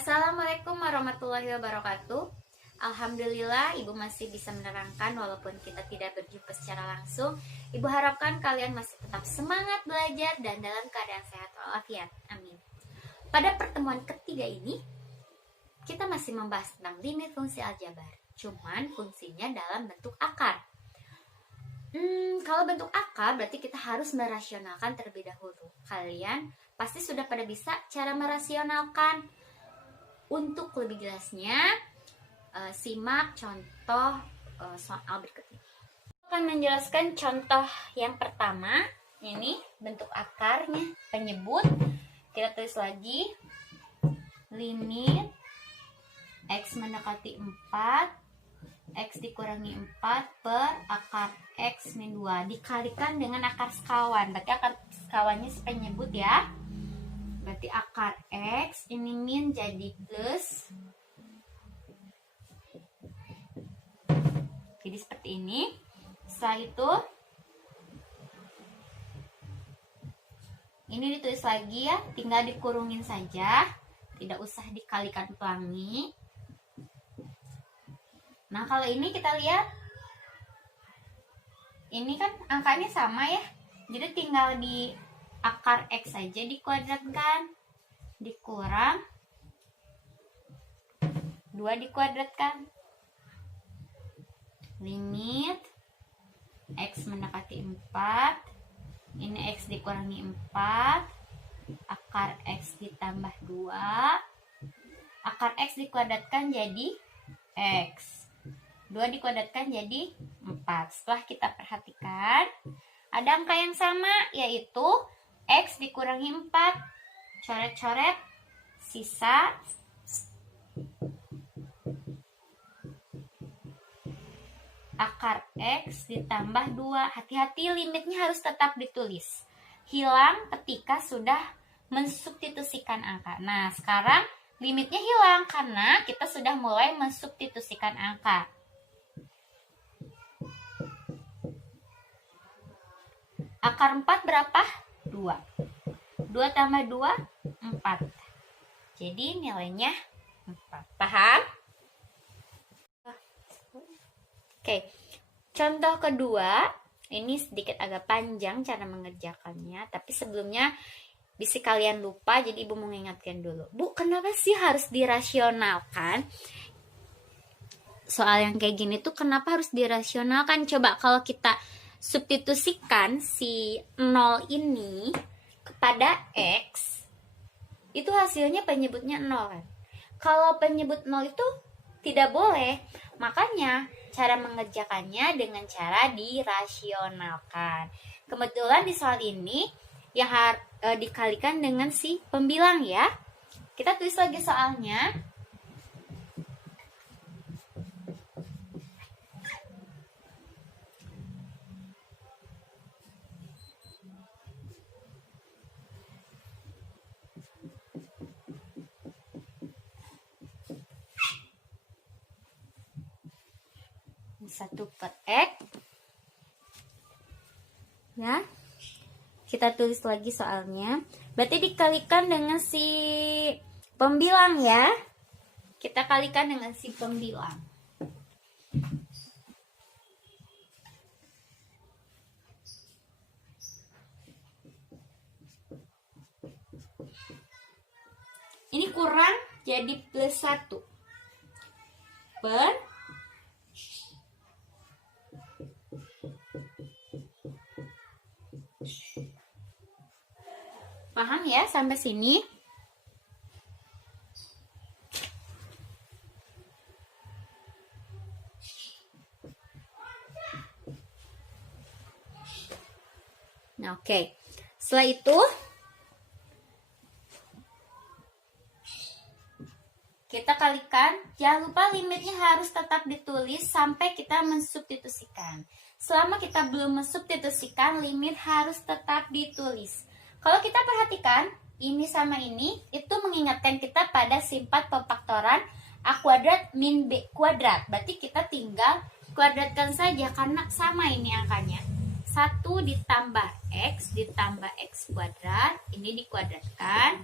Assalamualaikum warahmatullahi wabarakatuh. Alhamdulillah Ibu masih bisa menerangkan walaupun kita tidak berjumpa secara langsung. Ibu harapkan kalian masih tetap semangat belajar dan dalam keadaan sehat walafiat. Amin. Pada pertemuan ketiga ini, kita masih membahas tentang limit fungsi aljabar. Cuman fungsinya dalam bentuk akar. Kalau bentuk akar berarti kita harus merasionalkan terlebih dahulu. Kalian pasti sudah pada bisa cara merasionalkan. Untuk lebih jelasnya, simak contoh soal berikut ini. Akan menjelaskan contoh yang pertama. Ini bentuk akarnya, penyebut. Kita tulis lagi, limit x mendekati 4, x dikurangi 4 per akar x min 2 dikalikan dengan akar sekawan. Berarti akar sekawannya penyebut ya. Berarti akar x ini min jadi plus. Jadi seperti ini. Setelah itu ini ditulis lagi ya, tinggal dikurungin saja, tidak usah dikalikan pelangi. Nah, kalau ini kita lihat, ini kan angkanya sama ya, jadi tinggal di akar x saja dikuadratkan, dikurang 2 dikuadratkan. Limit x mendekati 4, ini x dikurangi 4, akar x ditambah 2, akar x dikuadratkan jadi x, 2 dikuadratkan jadi 4. Setelah kita perhatikan, ada angka yang sama, yaitu x dikurangi 4. Coret-coret, sisa akar x ditambah 2. Hati-hati, limitnya harus tetap ditulis. Hilang ketika sudah mensubstitusikan angka. Nah, sekarang limitnya hilang karena kita sudah mulai mensubstitusikan angka. Akar 4 berapa? 2. 2 tambah 2, 4. Jadi nilainya 4. Paham? Oke. Contoh kedua, ini sedikit agak panjang cara mengerjakannya, tapi sebelumnya bisa kalian lupa, jadi Ibu mau mengingatkan dulu. Bu, kenapa sih harus dirasionalkan? Soal yang kayak gini tuh kenapa harus dirasionalkan? Coba kalau kita substitusikan si 0 ini kepada x, itu hasilnya penyebutnya 0 kan? Kalau penyebut 0 itu tidak boleh, makanya cara mengerjakannya dengan cara dirasionalkan. Kebetulan di soal ini yang dikalikan dengan si pembilang ya. Kita tulis lagi soalnya. Satu per x ya, kita tulis lagi soalnya, berarti dikalikan dengan si pembilang ya, kita kalikan dengan si pembilang. Ini kurang jadi plus 1 per paham ya sampai sini? Nah, oke. Setelah itu kita kalikan. Jangan lupa limitnya harus tetap ditulis sampai kita mensubstitusikan. Selama kita belum mensubstitusikan, limit harus tetap ditulis. Kalau kita perhatikan, ini sama ini, itu mengingatkan kita pada sifat pemfaktoran A kuadrat min B kuadrat. Berarti kita tinggal kuadratkan saja karena sama ini angkanya. 1 ditambah x kuadrat, ini dikuadratkan,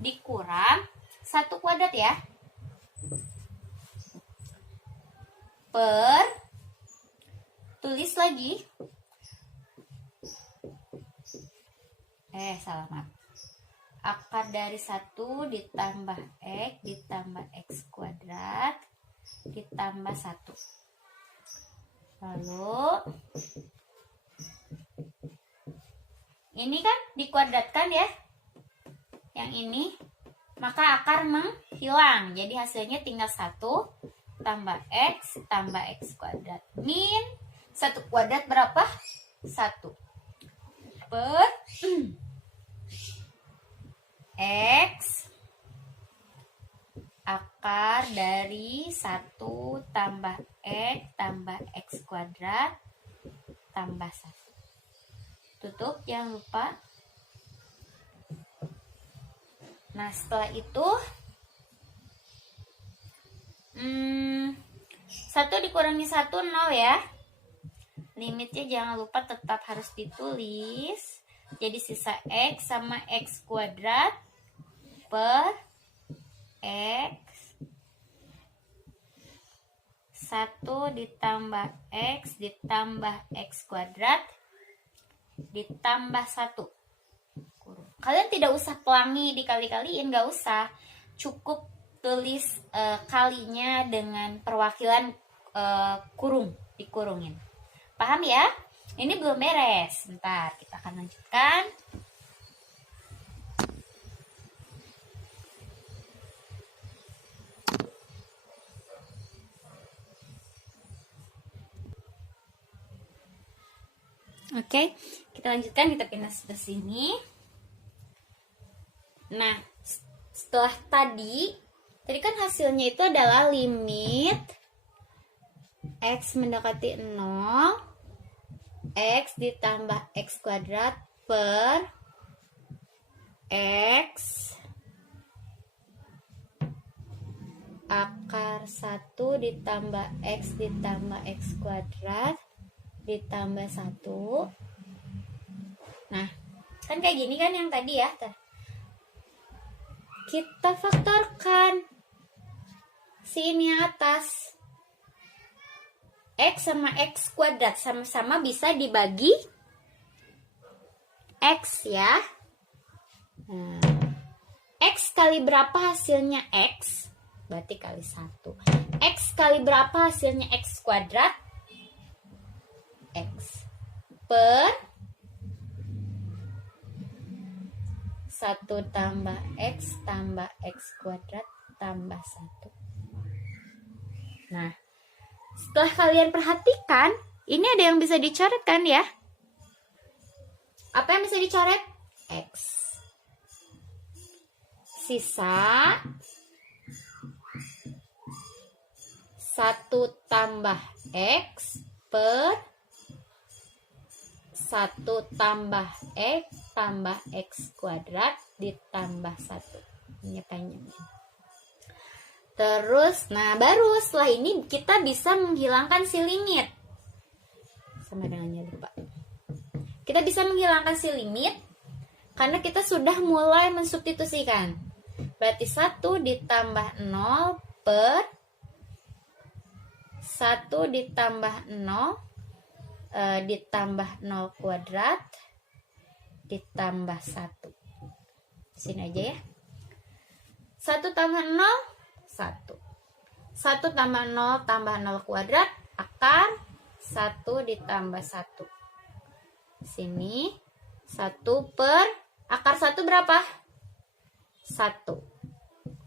dikurang 1 kuadrat kuadrat ya. Per, tulis lagi. Salah maaf. Akar dari 1 ditambah X ditambah X kuadrat ditambah 1. Lalu ini kan dikuadratkan ya, yang ini, maka akar menghilang. Jadi hasilnya tinggal 1 tambah X tambah X kuadrat min 1 kuadrat berapa? 1 per X akar dari 1 tambah X tambah X kuadrat tambah 1. Tutup, jangan lupa. Nah, setelah itu 1 dikurangi 1, 0 ya. Limitnya jangan lupa tetap harus ditulis. Jadi sisa X sama X kuadrat per X 1 ditambah X ditambah X kuadrat ditambah 1. Kalian tidak usah pelangi dikali-kaliin, gak usah. Cukup tulis kalinya dengan perwakilan kurung, dikurungin. Paham ya? Ini belum beres. Bentar, kita akan lanjutkan. Oke, kita lanjutkan, kita pindah ke sini. Nah, setelah tadi kan hasilnya itu adalah limit X mendekati 0, X ditambah X kuadrat per X akar 1 ditambah X ditambah X kuadrat ditambah 1. Nah, kan kayak gini kan yang tadi ya. Kita faktorkan si ini yang atas. X sama X kuadrat sama-sama bisa dibagi X ya. Nah, X kali berapa hasilnya X? Berarti kali 1. X kali berapa hasilnya X kuadrat? X per 1 tambah X tambah X kuadrat tambah 1. Nah, setelah kalian perhatikan, ini ada yang bisa dicoret kan ya? Apa yang bisa dicoret? X. Sisa 1 tambah X per 1 tambah X tambah X kuadrat ditambah 1. Ini panjang. Terus, nah baru setelah ini kita bisa menghilangkan si limit. Sama dengannya lupa. Kita bisa menghilangkan si limit karena kita sudah mulai mensubstitusikan. Berarti 1 ditambah 0 per 1 ditambah 0 ditambah 0 kuadrat ditambah 1. Sini aja ya. 1 tambah 0, 1. 1 tambah 0 tambah 0 kuadrat, akar 1 ditambah 1. Sini 1 per, akar 1 berapa? 1.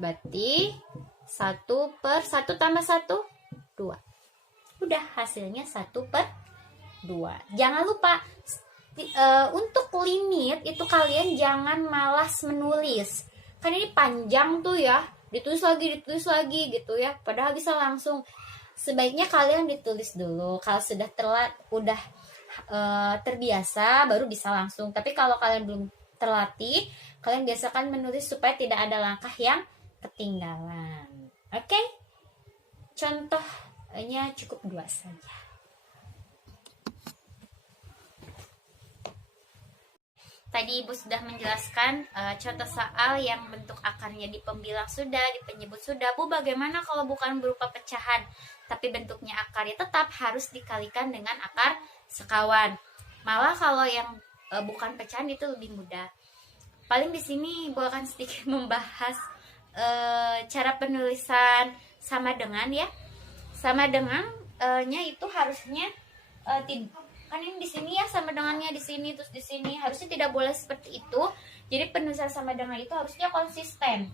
Berarti 1 per 1 tambah 1, 2. Udah, hasilnya 1 per 2. Jangan lupa untuk limit itu kalian jangan malas menulis. Kan ini panjang tuh ya, ditulis lagi gitu ya. Padahal bisa langsung. Sebaiknya kalian ditulis dulu. Kalau sudah udah terbiasa baru bisa langsung. Tapi kalau kalian belum terlatih, kalian biasakan menulis supaya tidak ada langkah yang ketinggalan. Oke? Contohnya cukup 2 saja. Tadi Ibu sudah menjelaskan contoh soal yang bentuk akarnya di pembilang sudah, di penyebut sudah. Bu, bagaimana kalau bukan berupa pecahan, tapi bentuknya akar? Ya tetap harus dikalikan dengan akar sekawan. Malah kalau yang bukan pecahan itu lebih mudah. Paling di sini Ibu akan sedikit membahas cara penulisan sama dengan ya. Sama dengan nya itu harusnya kan ini di sini ya sama dengannya di sini terus di sini, harusnya tidak boleh seperti itu. Jadi penulisan sama dengan itu harusnya konsisten,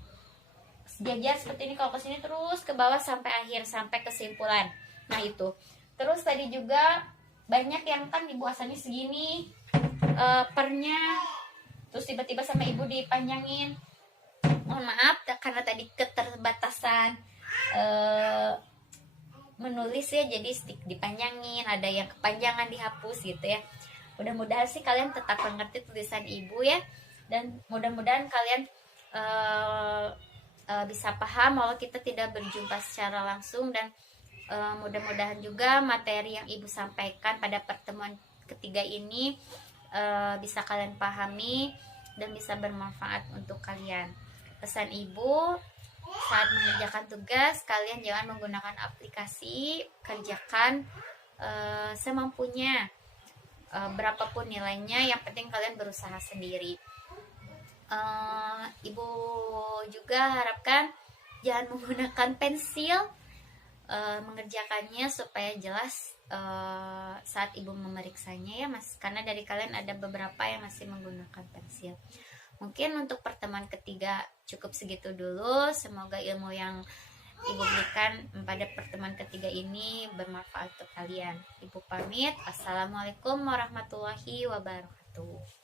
sejajar seperti ini. Kalau ke sini terus ke bawah sampai akhir, sampai kesimpulan. Nah itu. Terus tadi juga banyak yang kan Ibu asalnya segini pernya, terus tiba-tiba sama Ibu dipanjangin. Mohon maaf karena tadi keterbatasan menulis ya, jadi stick dipanjangin, ada yang kepanjangan dihapus gitu ya. Mudah-mudahan sih kalian tetap mengerti tulisan Ibu ya, dan mudah-mudahan kalian bisa paham walau kita tidak berjumpa secara langsung, dan mudah-mudahan juga materi yang Ibu sampaikan pada pertemuan ketiga ini bisa kalian pahami dan bisa bermanfaat untuk kalian. Pesan Ibu, saat mengerjakan tugas kalian jangan menggunakan aplikasi, kerjakan semampunya, berapapun nilainya, yang penting kalian berusaha sendiri. Ibu juga harapkan jangan menggunakan pensil mengerjakannya, supaya jelas saat Ibu memeriksanya ya Mas, karena dari kalian ada beberapa yang masih menggunakan pensil. Mungkin untuk pertemuan ketiga cukup segitu dulu. Semoga ilmu yang Ibu berikan pada pertemuan ketiga ini bermanfaat untuk kalian. Ibu pamit. Assalamualaikum warahmatullahi wabarakatuh.